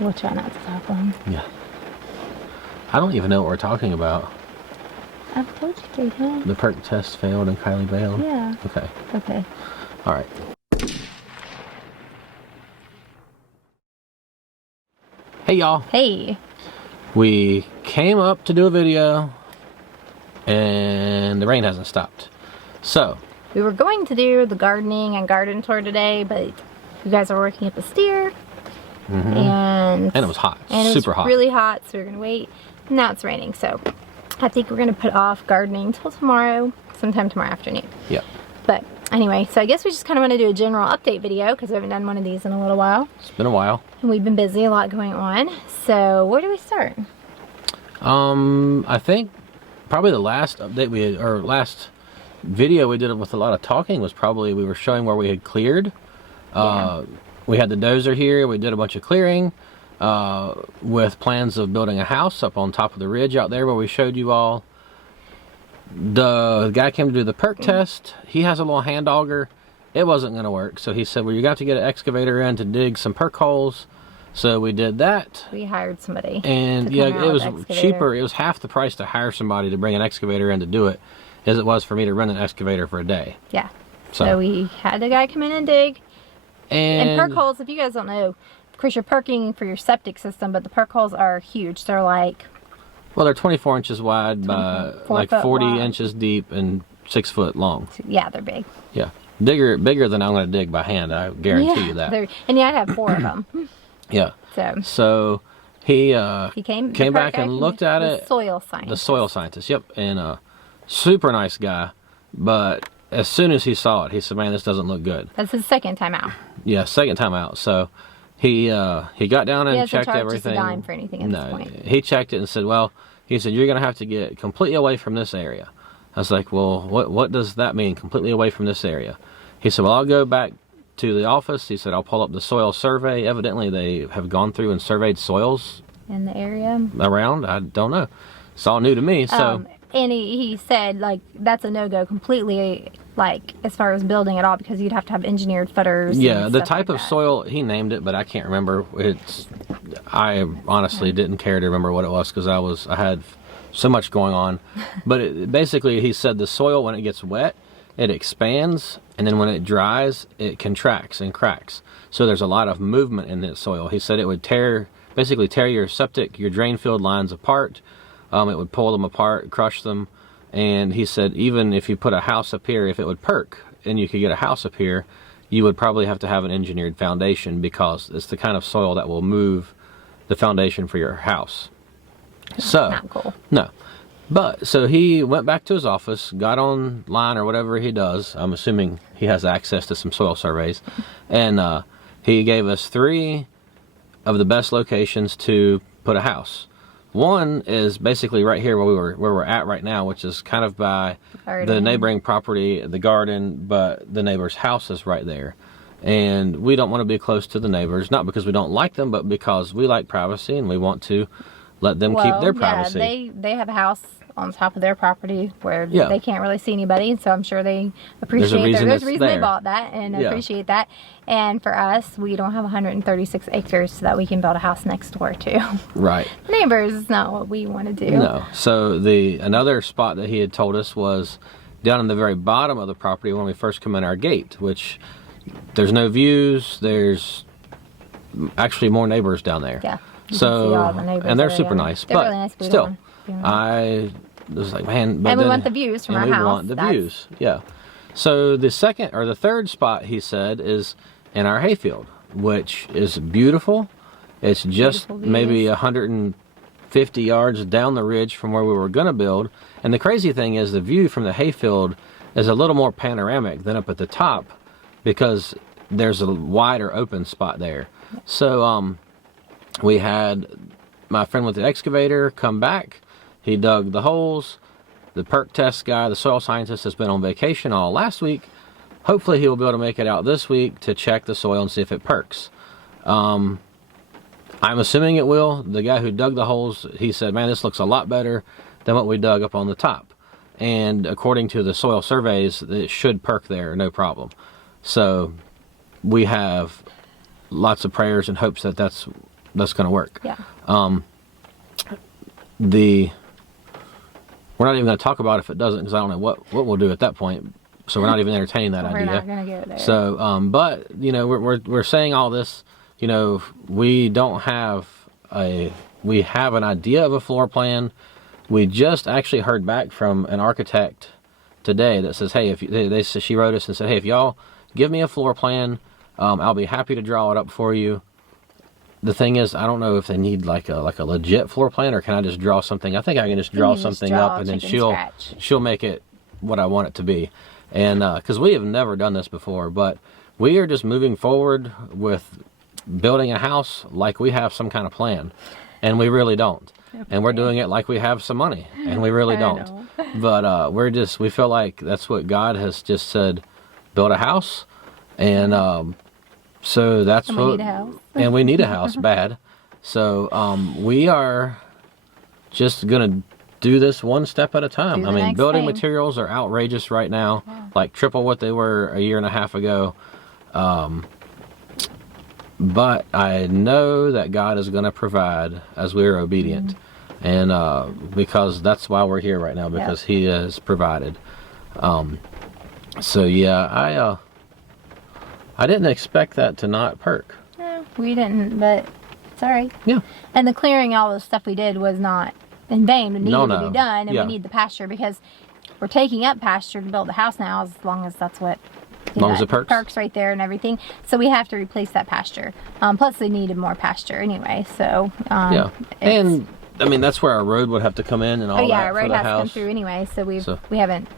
We'll try not to talk long. Yeah. I don't even know what we're talking about. I've told you, Jaden. The Perc test failed and Kylie bailed? Yeah. Okay. Okay. All right. Hey, y'all. Hey. We came up to do a video, and the rain hasn't stopped. So. We were going to do the gardening and garden tour today, but you guys are working at the steer. And it was hot. And super it was hot. really hot, so we're going to wait. Now it's raining, so I think we're going to put off gardening till tomorrow, sometime tomorrow afternoon. Yeah. But anyway, so I guess we just kind of want to do a general update video because we haven't done one of these in a little while. It's been a while. And we've been busy, a lot going on. So where do we start? I think probably the last update we had, or last video we did with a lot of talking was probably we were showing where we had cleared. Yeah. We had the dozer here. We did a bunch of clearing with plans of building a house up on top of the ridge out there where we showed you all. The guy came to do the Perc test. He has a little hand auger. It wasn't going to work, so he said, well, you got to get an excavator in to dig some Perc holes. So we did that. We hired somebody. And yeah, it was cheaper. It was half the price to hire somebody to bring an excavator in to do it as it was for me to run an excavator for a day. Yeah. So we had the guy come in and dig. And Perc holes, if you guys don't know, of course you're perking for your septic system, but the Perc holes are huge. They're like... Well, they're 24 inches wide by like 40 inches deep and 6 foot long. Yeah, they're big. Yeah. Bigger than I'm going to dig by hand, I guarantee you that. And yeah, I'd have 4 of them. Yeah. So he came back and looked at it. The soil scientist. The soil scientist, yep. And super nice guy. But as soon as he saw it, he said, man, this doesn't look good. That's his second time out. Yeah, second time out. So he got down and checked everything. He hasn't charged us a dime for anything at this point. He checked it and said, well, he said, you're going to have to get completely away from this area. I was like, well, what does that mean, completely away from this area? He said, well, I'll go back to the office. He said, I'll pull up the soil survey. Evidently, they have gone through and surveyed soils. In the area? Around? I don't know. It's all new to me, so... And he said, like, that's a no-go completely, like, as far as building at all, because you'd have to have engineered footers. Yeah, the type of soil, he named it, but I can't remember. I honestly didn't care to remember what it was, because I had so much going on. But basically, he said the soil, when it gets wet, it expands, and then when it dries, it contracts and cracks. So there's a lot of movement in this soil. He said it would basically tear your septic, your drain field lines apart. It would pull them apart, crush them, and he said even if you put a house up here, if it would perk and you could get a house up here, you would probably have to have an engineered foundation because it's the kind of soil that will move the foundation for your house. So, not cool. No. But, so he went back to his office, got online or whatever he does. I'm assuming he has access to some soil surveys. And he gave us 3 of the best locations to put a house. One is basically right here where we're at right now, which is kind of by the neighboring property, the garden, but the neighbor's house is right there. And we don't want to be close to the neighbors, not because we don't like them, but because we like privacy and we want to let them keep their privacy. Yeah, they have a house on top of their property where they can't really see anybody, so I'm sure they appreciate there's a reason they bought that and appreciate that. And for us, we don't have 136 acres so that we can build a house next door to. Right. Neighbors is not what we want to do. No. So another spot that he had told us was down in the very bottom of the property when we first come in our gate, which there's no views. There's actually more neighbors down there. Yeah. So, and they're super nice, they're but really nice. Still, I was like, man, but and we want the views from our house. We want the views, yeah. So the second or the third spot, he said, is in our hayfield, which is beautiful. It's just maybe 150 yards down the ridge from where we were going to build. And the crazy thing is the view from the hayfield is a little more panoramic than up at the top because there's a wider open spot there. So we had my friend with the excavator come back. He dug the holes. The Perc test guy, the soil scientist, has been on vacation all last week. Hopefully he will be able to make it out this week to check the soil and see if it perks. I'm assuming it will. The guy who dug the holes, he said, man, this looks a lot better than what we dug up on the top. And according to the soil surveys, it should perk there, no problem. So we have lots of prayers and hopes that that's that's going to work. Yeah. We're not even going to talk about if it doesn't, because I don't know what we'll do at that point. So we're not even entertaining that idea. We're not going to go there. So, but you know, we're saying all this. You know, we have an idea of a floor plan. We just actually heard back from an architect today that says, hey, she wrote us and said, hey, if y'all give me a floor plan, I'll be happy to draw it up for you. The thing is, I don't know if they need like a legit floor plan, or can I just draw something? I think I can just draw something up, and then she'll make it what I want it to be. And because we have never done this before, but we are just moving forward with building a house like we have some kind of plan, and we really don't. And we're doing it like we have some money, and we really don't. But we feel like that's what God has just said: build a house, and so that's and what. We need a house. And we need a house bad. So we are just gonna do this one step at a time. I mean, building materials are outrageous right now, like triple what they were a year and a half ago. But I know that God is going to provide as we are obedient. And because that's why we're here right now, because He has provided. So yeah, I didn't expect that to not perk. No, we didn't, but it's all right. Yeah. And the clearing, all the stuff we did was not in vain. It needed to be done, and we need the pasture, because we're taking up pasture to build the house now, as long as that's what... As long as it perks. Perks right there and everything. So we have to replace that pasture. Plus, they needed more pasture anyway. So yeah, and I mean that's where our road would have to come in and all that. Our road for the has house. to come through anyway. So we haven't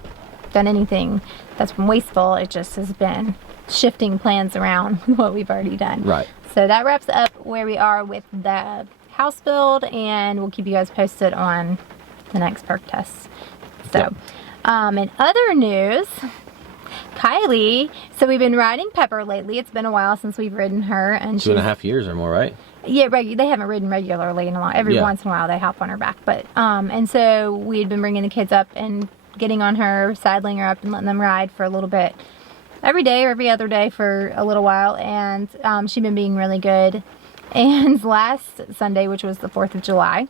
done anything that's been wasteful. It just has been shifting plans around what we've already done. Right. So that wraps up where we are with the house build, and we'll keep you guys posted on the next perk tests. So, in other news, Kylie, so we've been riding Pepper lately. It's been a while since we've ridden her, and 2.5 years or more, right? Yeah, they haven't ridden regularly in a long. Every once in a while they hop on her back, but and so we had been bringing the kids up and getting on her, saddling her up, and letting them ride for a little bit, every day or every other day for a little while, and she'd been being really good. And last Sunday, which was the 4th of July,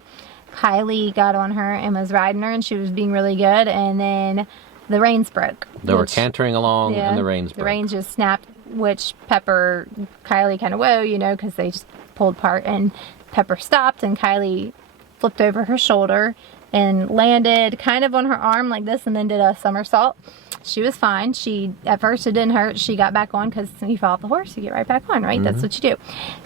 Kylie got on her and was riding her, and she was being really good, and then the reins broke. They were cantering along, and the reins broke. The reins just snapped, which Kylie kind of, whoa, because they just pulled apart, and Pepper stopped, and Kylie flipped over her shoulder and landed kind of on her arm like this, and then did a somersault. She was fine. At first it didn't hurt. She got back on, because when you fall off the horse, you get right back on, right? Mm-hmm. That's what you do.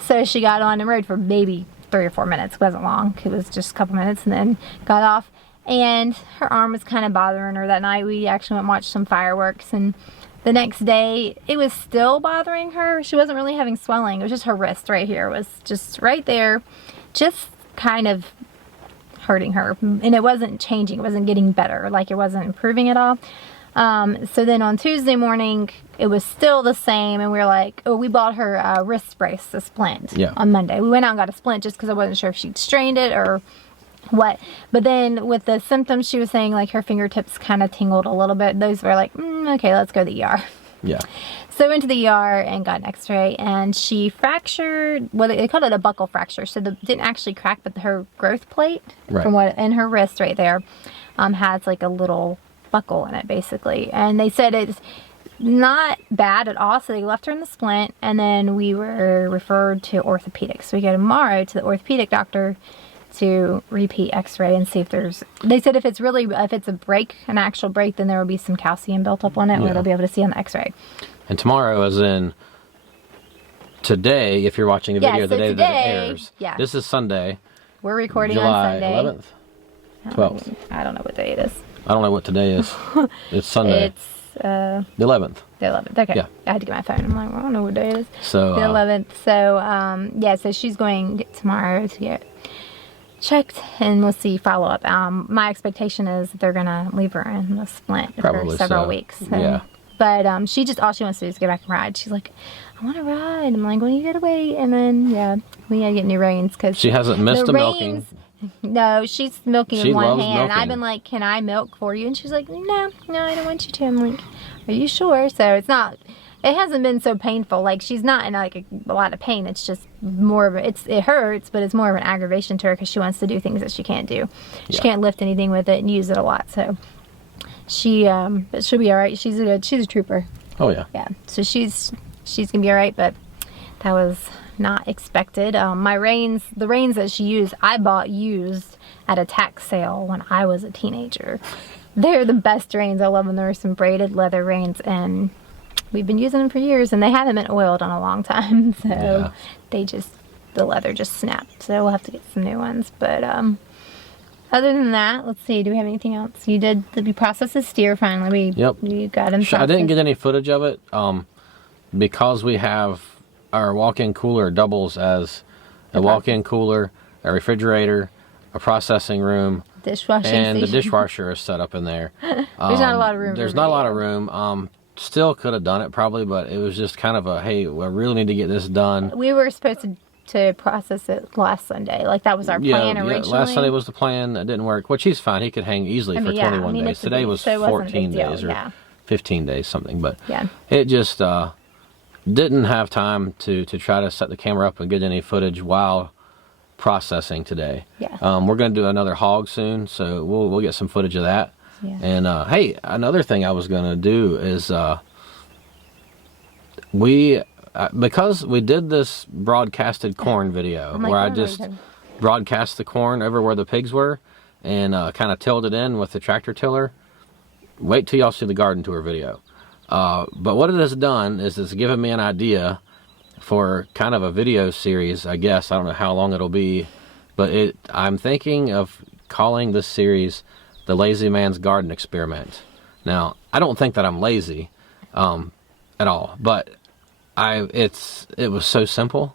So she got on and rode for maybe 3 or 4 minutes. It wasn't long. It was just a couple minutes, and then got off. And her arm was kind of bothering her that night. We actually went and watched some fireworks, and the next day it was still bothering her. She wasn't really having swelling. It was just her wrist right here. It was just right there, just kind of hurting her. And it wasn't changing. It wasn't getting better. Like, it wasn't improving at all. So then on Tuesday morning, it was still the same, and we were like, we bought her a wrist brace, a splint, on Monday. We went out and got a splint just because I wasn't sure if she'd strained it or what. But then with the symptoms, she was saying like her fingertips kind of tingled a little bit. Those were like, okay, let's go to the ER. Yeah. So went to the ER and got an x-ray, and she fractured, they called it a buckle fracture. So it didn't actually crack, but her growth plate in her wrist right there has like a little buckle in it, basically. And they said it's not bad at all, so they left her in the splint, and then we were referred to orthopedics. So we go tomorrow to the orthopedic doctor to repeat x-ray and see if they said if it's a break, an actual break, then there will be some calcium built up on it, where they'll be able to see on the x-ray. And tomorrow, as in today, if you're watching the video, the day that it airs. Yeah. This is Sunday. We're recording July on Sunday. 11th? 12th. I don't know what day it is. I don't know what today is. It's Sunday. It's the 11th. The 11th. Okay. Yeah. I had to get my phone. I'm like, I don't know what day it is. So the 11th. So so she's going tomorrow to get checked, and we'll see follow up. My expectation is they're gonna leave her in the splint for several weeks. So. Yeah. But all she wants to do is get back and ride. She's like, I want to ride. I'm like, well, you gotta wait, and then we gotta get new reins, because she hasn't missed the milking. No, she's milking with one hand. Milking. I've been like, can I milk for you? And she's like, no, I don't want you to. I'm like, are you sure? So it's not it hasn't been so painful. Like, she's not in like a lot of pain. It's just more of it hurts, but it's more of an aggravation to her because she wants to do things that she can't do. She can't lift anything with it and use it a lot. So but she'll be all right. She's a trooper. Oh yeah. Yeah. So she's gonna be all right. But that was not expected. The reins that she used, I bought used at a tax sale when I was a teenager. They're the best reins. I love them. There are some braided leather reins, and we've been using them for years, and they haven't been oiled in a long time. So the leather just snapped. So we'll have to get some new ones. But other than that, let's see. Do we have anything else? You processed the steer finally. We got him. I didn't get any footage of it because we have our walk-in cooler doubles as a walk-in cooler, a refrigerator, a processing room, dishwashing and station. the dishwasher is set up in there. There's not a lot of room. There's not a lot of room. Still could have done it probably, but it was just kind of a, hey, I really need to get this done. We were supposed to process it last Sunday. Like, that was our plan originally. Last Sunday was the plan. That didn't work, which he's fine. He could hang easily for 21 days. Today was 14 days or 15 days, something. But it just didn't have time to try to set the camera up and get any footage while processing today. We're going to do another hog soon, so we'll get some footage of that. And hey, another thing I was going to do is because we did this broadcasted corn video where I just broadcast the corn over where the pigs were and kind of tilled it in with the tractor tiller. Wait till y'all see the garden tour video. But what it has done is it's given me an idea for kind of a video series, I guess. I don't know how long it'll be, but I'm thinking of calling this series The Lazy Man's Garden Experiment. Now, I don't think that I'm lazy at all, but it was so simple,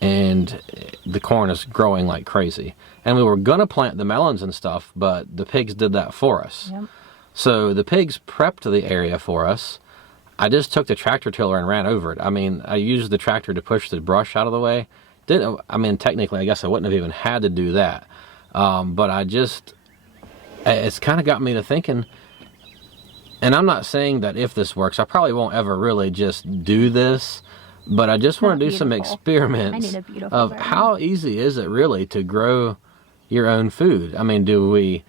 and the corn is growing like crazy. And we were going to plant the melons and stuff, but the pigs did that for us. So the pigs prepped the area for us. I just took the tractor tiller and ran over it. I mean, I used the tractor to push the brush out of the way. Technically, I guess I wouldn't have even had to do that. But it's kind of got me to thinking, and I'm not saying that if this works, I probably won't ever really just do this, but I just want to do some experiments of how easy is it really to grow your own food. I mean, do we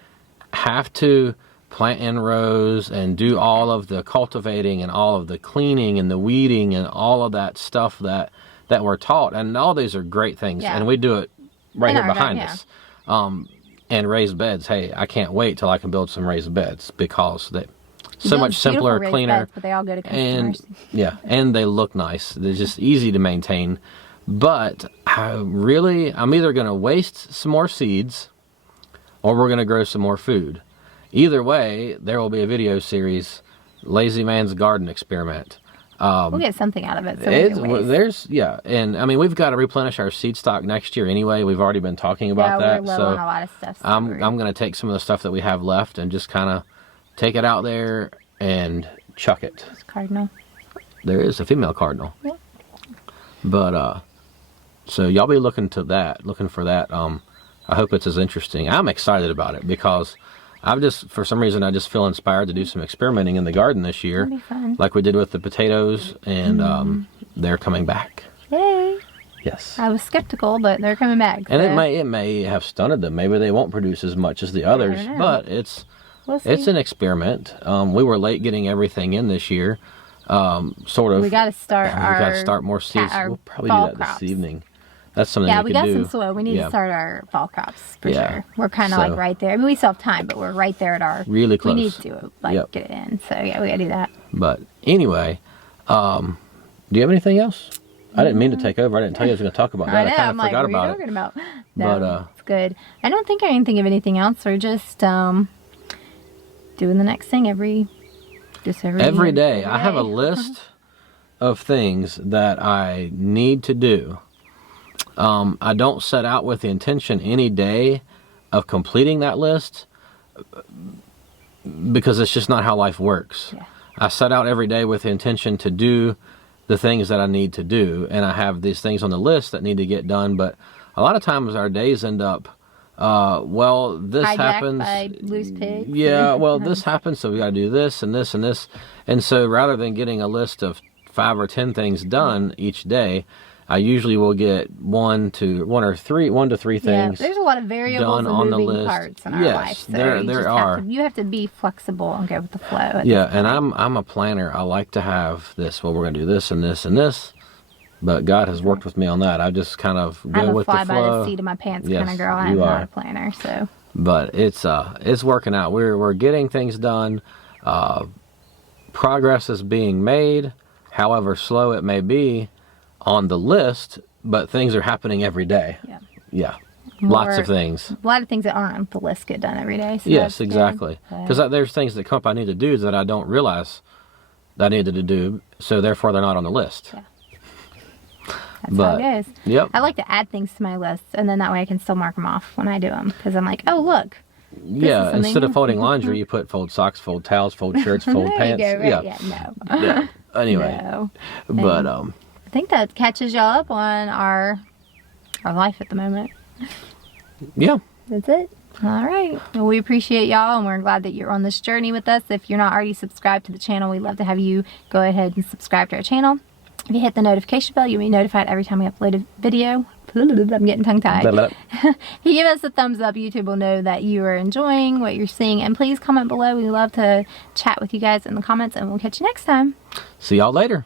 have to plant in rows and do all of the cultivating and all of the cleaning and the weeding and all of that stuff that we're taught? And all these are great things, and we do it right here behind us. And raised beds, hey, I can't wait till I can build some raised beds because they're so much simpler, cleaner, beds, but they all go to customers. And they look nice. They're just easy to maintain. But I'm either going to waste some more seeds or we're going to grow some more food. Either way, there will be a video series, Lazy Man's Garden Experiment. We'll get something out of it. And I mean, we've got to replenish our seed stock next year anyway. We've already been talking about that. We're low on a lot of stuff. I'm going to take some of the stuff that we have left and just kind of take it out there and chuck it. It's cardinal. There is a female cardinal. Yeah. But so y'all be looking for that. I hope it's as interesting. I'm excited about it because for some reason, I just feel inspired to do some experimenting in the garden this year. That'll be fun. Like we did with the potatoes, and they're coming back. Yay! Yes. I was skeptical, but they're coming back. And it may have stunted them. Maybe they won't produce as much as the others, but it's an experiment. We were late getting everything in this year. Sort of. We got to start more seeds. We'll probably do that this evening. That's something we got do. some soil. We need to start our fall crops for sure. We're kind of like right there. I mean, we still have time, but we're right there at our... Really close. We need to get it in. So, we got to do that. But anyway, do you have anything else? I didn't mean to take over. I didn't tell you I was going to talk about that. I kind of forgot about it. What are you talking about? No, it's good. I don't think I can think of anything else. We're just doing the next thing every day. I have a list of things that I need to do. I don't set out with the intention any day of completing that list because it's just not how life works. Yeah. I set out every day with the intention to do the things that I need to do, and I have these things on the list that need to get done, but a lot of times our days end up, this hijacked happens. By loose pigs. Yeah, this happens, so we got to do this and this and this. And so rather than getting a list of 5 or 10 things done each day, I usually will get 1 to 3 things. There's a lot of variables and moving parts in our life. So there are. You have to be flexible and go with the flow. And I'm a planner. I like to have this. Well, we're gonna do this and this and this. But God has worked with me on that. I just kind of go with the flow. I'm a fly by the seat of my pants kind of girl. I'm not a planner, so. But it's working out. We're getting things done. Progress is being made, however slow it may be on the list, but things are happening every day. Lots of things. A lot of things that aren't on the list get done every day. So yes, exactly. Because there's things that come up I need to do that I don't realize that I needed to do, so therefore they're not on the list. That's how it is. Yep. I like to add things to my list, and then that way I can still mark them off when I do them, because I'm like, oh, look. Instead of folding laundry, you put fold socks, fold towels, fold shirts, fold pants. There you go, right? No. Anyway. No. But I think that catches y'all up on our life at the moment. Yeah. That's it. All right. Well, we appreciate y'all, and we're glad that you're on this journey with us. If you're not already subscribed to the channel, we'd love to have you go ahead and subscribe to our channel. If you hit the notification bell, you'll be notified every time we upload a video. I'm getting tongue-tied. If you give us a thumbs up, YouTube will know that you are enjoying what you're seeing. And please comment below. We love to chat with you guys in the comments, and we'll catch you next time. See y'all later.